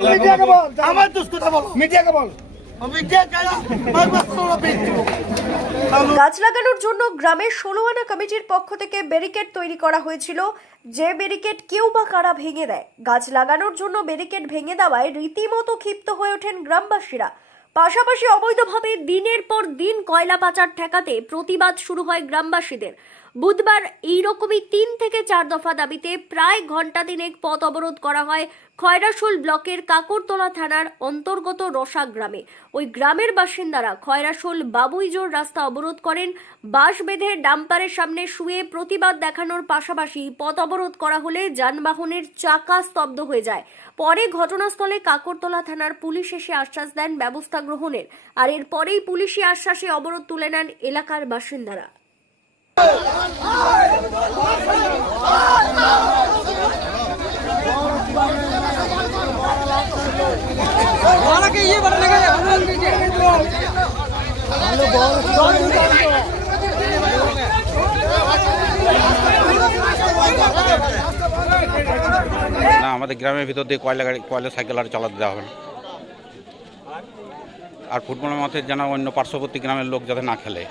আমার দোষ কথা বলো, মিডিয়াকে বল। গাছ লাগানোর জন্য গ্রামের 16 আনা কমিটির পক্ষ থেকে ব্যারিকেড তৈরি করা হয়েছিল, যে ব্যারিকেড কেউ বা কারা ভেঙে দেয়। গাছ লাগানোর জন্য ব্যারিকেড ভেঙে দেওয়ায় রীতিমতো ক্ষিপ্ত হয়ে ওঠেন গ্রামবাসীরা। পাশাপাশি অবৈধভাবে দিনের পর দিন কয়লা পাচার ঠেকাতে প্রতিবাদ শুরু হয় গ্রামবাসীদের। বুধবার এইরকমই 3 থেকে 4 দফা দাবিতে প্রায় ঘন্টা দিনেক পথ অবরোধ করা হয় খয়রাশোল ব্লকের কাকরতলা থানার অন্তর্গত রসা গ্রামে। ওই গ্রামের বাসিন্দারা খয়রাশোল বাবুইজোর রাস্তা অবরোধ করেন। বাঁশ বেঁধে ডাম্পারের সামনে শুয়ে প্রতিবাদ দেখানোর পাশাপাশি পথ অবরোধ করা হলে যানবাহনের চাকা স্তব্ধ হয়ে যায়। পরে ঘটনাস্থলে কাকরতলা থানার পুলিশ এসে আশ্বাস দেন ব্যবস্থা গ্রহণের, আর এরপরেই পুলিশি আশ্বাসে অবরোধ তুলে নেন এলাকার বাসিন্দারা। না, আমাদের গ্রামের ভিতর দিয়ে কয়লা সাইকেল আর চালাতে দেওয়া হবে না। আর ফুটবলের মাঠে যেন অন্য পার্শ্ববর্তী গ্রামের লোক যাতে না খেলে।